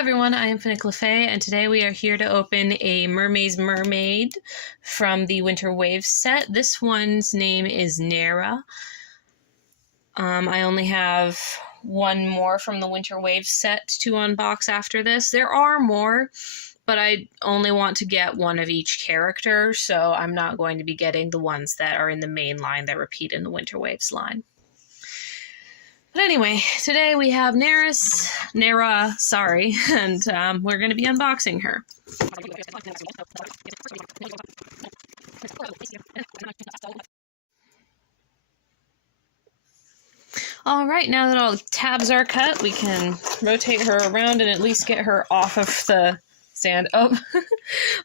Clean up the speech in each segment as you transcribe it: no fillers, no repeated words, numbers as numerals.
everyone, I am Finick Lefay, and today we are here to open a Mermaid's Mermaid from the Winter Waves set. This one's name is Nera. I only have one more from the Winter Waves set to unbox after this. There are more, but I only want to get one of each character, so I'm not going to be getting the ones that are in the main line that repeat in the Winter Waves line. But anyway, today we have Nera, and we're going to be unboxing her. Alright, now that all the tabs are cut, we can rotate her around and at least get her off of the stand. Oh,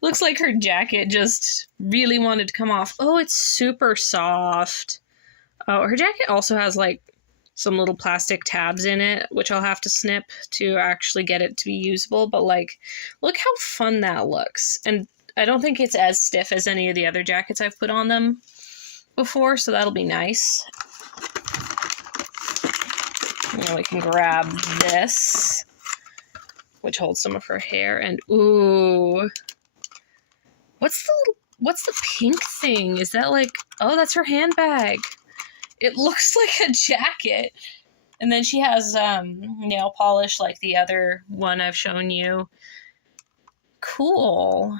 looks like her jacket just really wanted to come off. Oh, it's super soft. Oh, her jacket also has like some little plastic tabs in it, which I'll have to snip to actually get it to be usable, but like, look how fun that looks. And I don't think it's as stiff as any of the other jackets I've put on them before, so that'll be nice. And we can grab this, which holds some of her hair, and ooh, what's the pink thing? Is that like, oh, that's her handbag. It looks like a jacket. And then she has nail polish like the other one I've shown you. Cool.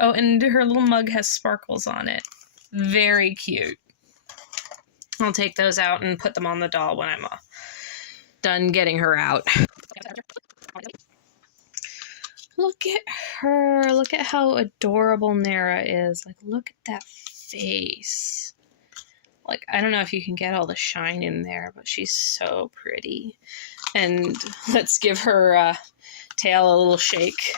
Oh, and her little mug has sparkles on it. Very cute. I'll take those out and put them on the doll when I'm done getting her out. Look at her. Look at how adorable Nera is. Like, look at that face. Like, I don't know if you can get all the shine in there, but she's so pretty. And let's give her tail a little shake.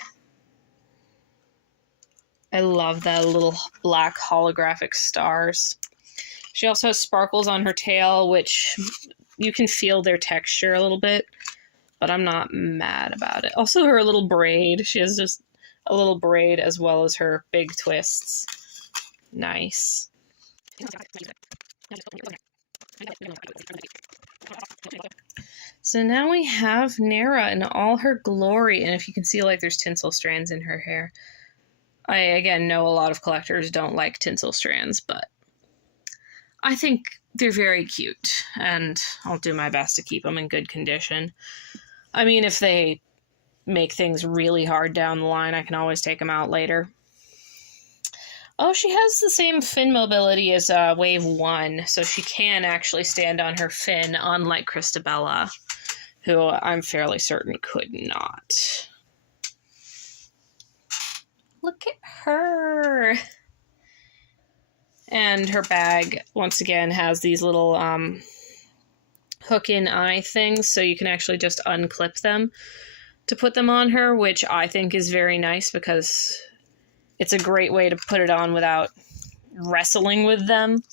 I love that little black holographic stars. She also has sparkles on her tail, which you can feel their texture a little bit, but I'm not mad about it. Also, her little braid. She has just a little braid as well as her big twists. Nice. So now we have Nera in all her glory, and if you can see, like, there's tinsel strands in her hair. I, again, know a lot of collectors don't like tinsel strands, but I think they're very cute, and I'll do my best to keep them in good condition. I mean, if they make things really hard down the line, I can always take them out later. Oh, she has the same fin mobility as Wave 1, so she can actually stand on her fin, unlike Christabella, who I'm fairly certain could not. Look at her! And her bag, once again, has these little hook-in eye things, so you can actually just unclip them to put them on her, which I think is very nice because it's a great way to put it on without wrestling with them.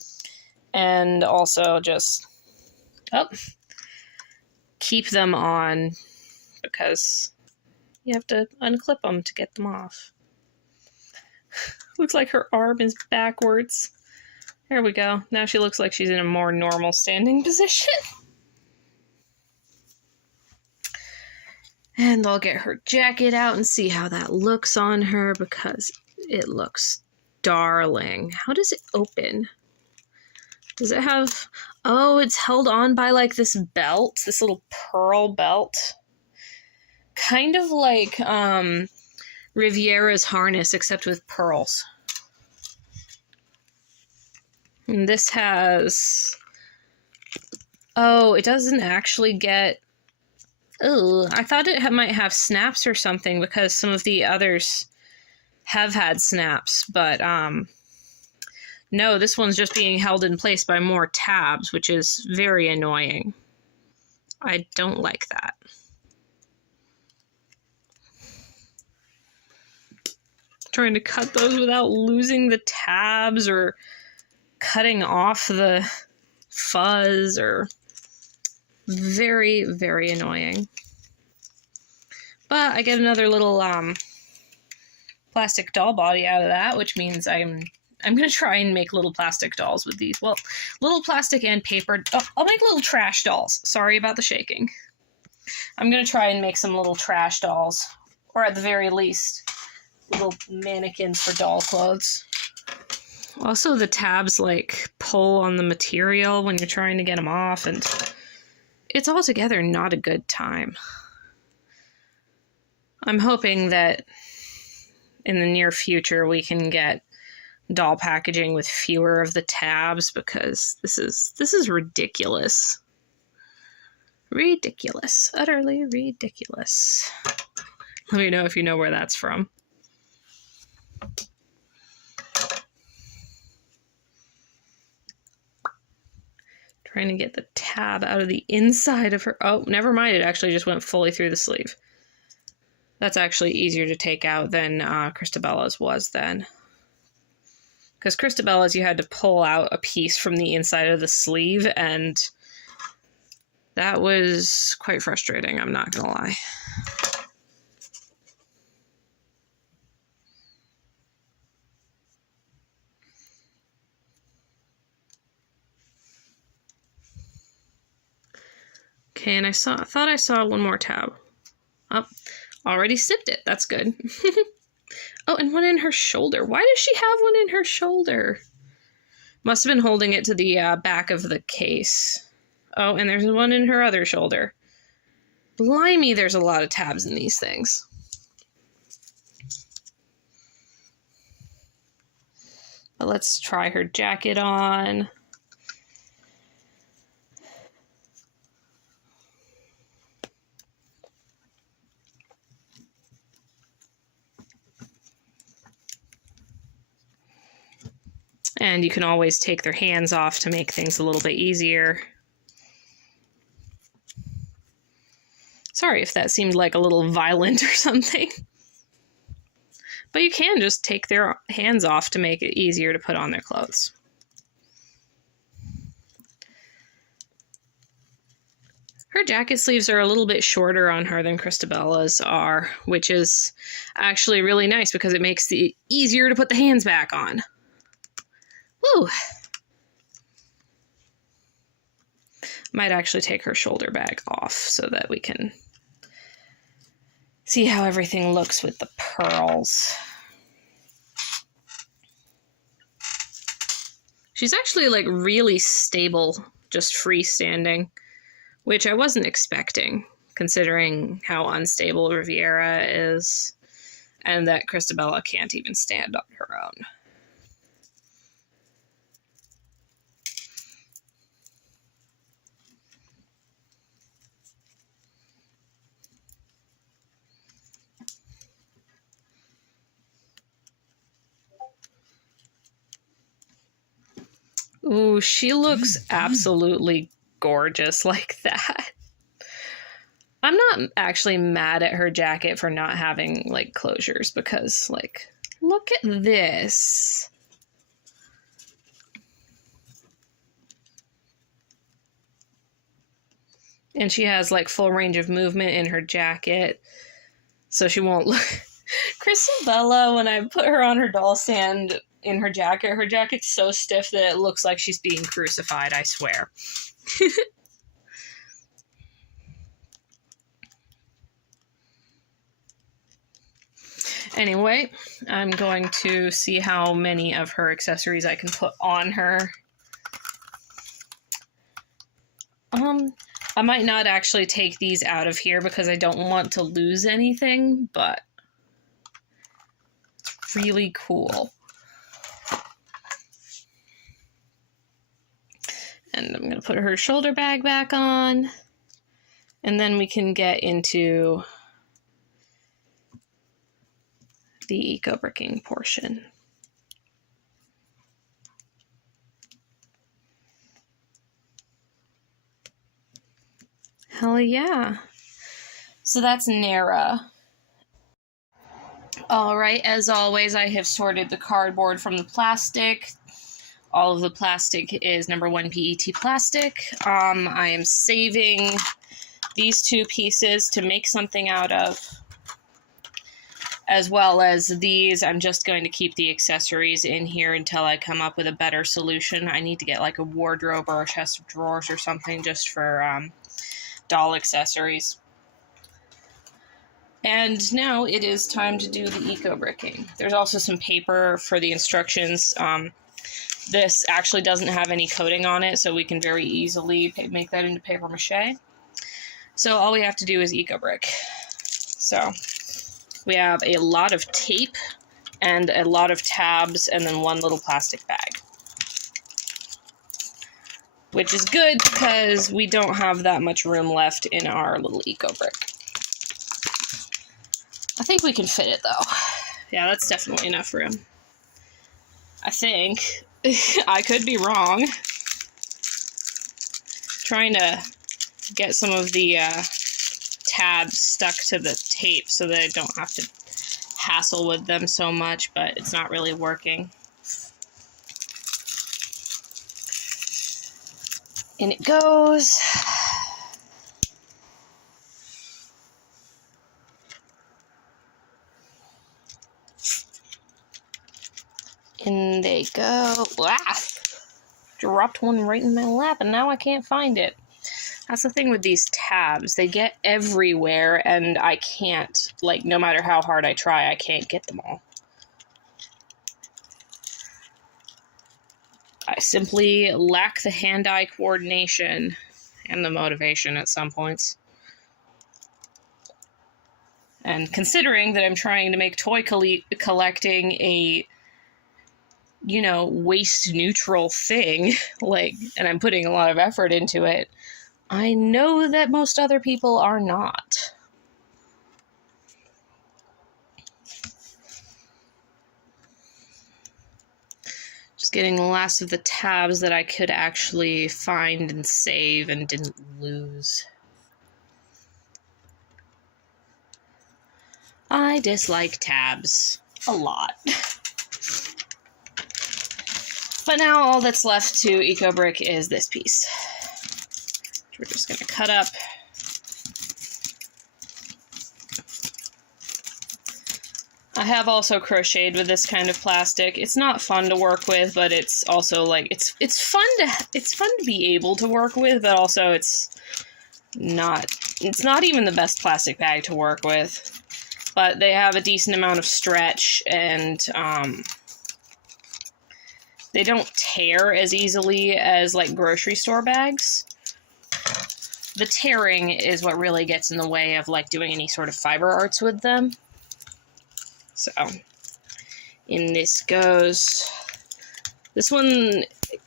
And also just keep them on because you have to unclip them to get them off. Looks like her arm is backwards. There we go. Now she looks like she's in a more normal standing position. And I'll get her jacket out and see how that looks on her because it looks darling. How does it open? Does it have... Oh, it's held on by like this belt, this little pearl belt. Kind of like Riviera's harness, except with pearls. And this has... Oh, it doesn't actually get... Oh, I thought it might have snaps or something because some of the others have had snaps, but no, this one's just being held in place by more tabs, which is very annoying. I don't like that. Trying to cut those without losing the tabs or cutting off the fuzz or... Very, very annoying. But I get another little plastic doll body out of that, which means I'm going to try and make little plastic dolls with these. Well, little plastic and paper. Oh, I'll make little trash dolls. Sorry about the shaking. I'm going to try and make some little trash dolls. Or at the very least, little mannequins for doll clothes. Also, the tabs, like, pull on the material when you're trying to get them off, and it's altogether not a good time. I'm hoping that in the near future we can get doll packaging with fewer of the tabs, because this is ridiculous. Ridiculous. Utterly ridiculous. Let me know if you know where that's from. Trying to get the tab out of the inside of her... Oh, never mind. It actually just went fully through the sleeve. That's actually easier to take out than Christabella's was then. Because Christabella's, you had to pull out a piece from the inside of the sleeve, and that was quite frustrating, I'm not gonna lie. Okay, and I thought I saw one more tab. Oh, already snipped it. That's good. Oh, and one in her shoulder. Why does she have one in her shoulder? Must have been holding it to the back of the case. Oh, and there's one in her other shoulder. Blimey, there's a lot of tabs in these things. But let's try her jacket on. And you can always take their hands off to make things a little bit easier. Sorry if that seemed like a little violent or something. But you can just take their hands off to make it easier to put on their clothes. Her jacket sleeves are a little bit shorter on her than Christabella's are, which is actually really nice because it makes it easier to put the hands back on. Woo! Might actually take her shoulder bag off so that we can see how everything looks with the pearls. She's actually like really stable, just freestanding, which I wasn't expecting, considering how unstable Riviera is, and that Christabella can't even stand on her own. Ooh, she looks absolutely gorgeous like that. I'm not actually mad at her jacket for not having, like, closures, because, like, look at this. And she has, like, full range of movement in her jacket, so she won't look... Christabella, when I put her on her doll stand in her jacket's so stiff that it looks like she's being crucified, I swear. Anyway, I'm going to see how many of her accessories I can put on her. I might not actually take these out of here because I don't want to lose anything, but it's really cool. And I'm going to put her shoulder bag back on, and then we can get into the eco-bricking portion. Hell yeah. So that's Nara. Alright, as always, I have sorted the cardboard from the plastic. All of the plastic is number 1 PET plastic. I am saving these 2 pieces to make something out of, as well as these. I'm just going to keep the accessories in here until I come up with a better solution. I need to get like a wardrobe or a chest of drawers or something just for doll accessories. And now it is time to do the eco-bricking. There's also some paper for the instructions. This actually doesn't have any coating on it, so we can very easily make that into paper mache. So all we have to do is eco-brick. So we have a lot of tape and a lot of tabs and then one little plastic bag. Which is good because we don't have that much room left in our little eco-brick. I think we can fit it though. Yeah, that's definitely enough room. I think. I could be wrong. Trying to get some of the tabs stuck to the tape so that I don't have to hassle with them so much, but it's not really working. In it goes. In they go. Ah! Dropped one right in my lap and now I can't find it. That's the thing with these tabs. They get everywhere and I can't, like, no matter how hard I try, I can't get them all. I simply lack the hand-eye coordination and the motivation at some points. And considering that I'm trying to make toy collecting a, you know, waste-neutral thing, like, and I'm putting a lot of effort into it, I know that most other people are not. Just getting the last of the tabs that I could actually find and save and didn't lose. I dislike tabs a lot. But now all that's left to eco-brick is this piece. Which we're just going to cut up. I have also crocheted with this kind of plastic. It's not fun to work with, but it's also like it's fun to be able to work with, but also it's not even the best plastic bag to work with. But they have a decent amount of stretch and they don't tear as easily as like grocery store bags. The tearing is what really gets in the way of like doing any sort of fiber arts with them. So, in this goes. This one,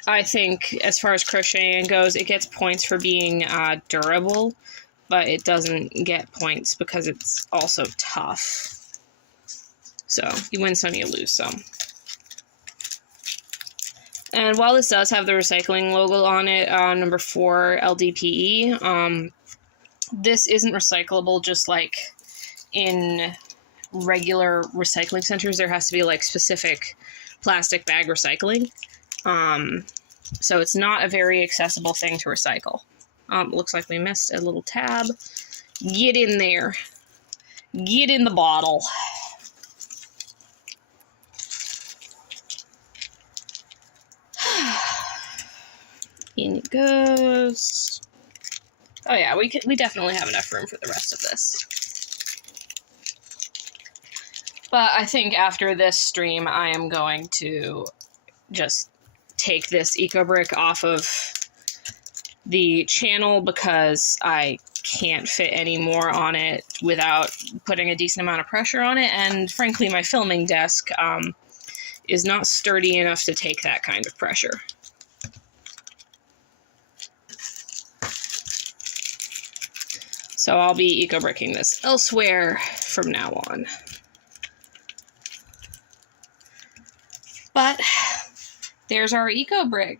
I think, as far as crocheting goes, it gets points for being durable, but it doesn't get points because it's also tough. So, you win some, you lose some. And while this does have the recycling logo on it, number 4 LDPE, this isn't recyclable just like in regular recycling centers. There has to be like specific plastic bag recycling. So it's not a very accessible thing to recycle. Looks like we missed a little tab. Get in there. Get in the bottle. In it goes. Oh yeah, we definitely have enough room for the rest of this. But I think after this stream, I am going to just take this eco-brick off of the channel because I can't fit any more on it without putting a decent amount of pressure on it. And frankly, my filming desk is not sturdy enough to take that kind of pressure. So I'll be eco-bricking this elsewhere from now on. But there's our eco-brick.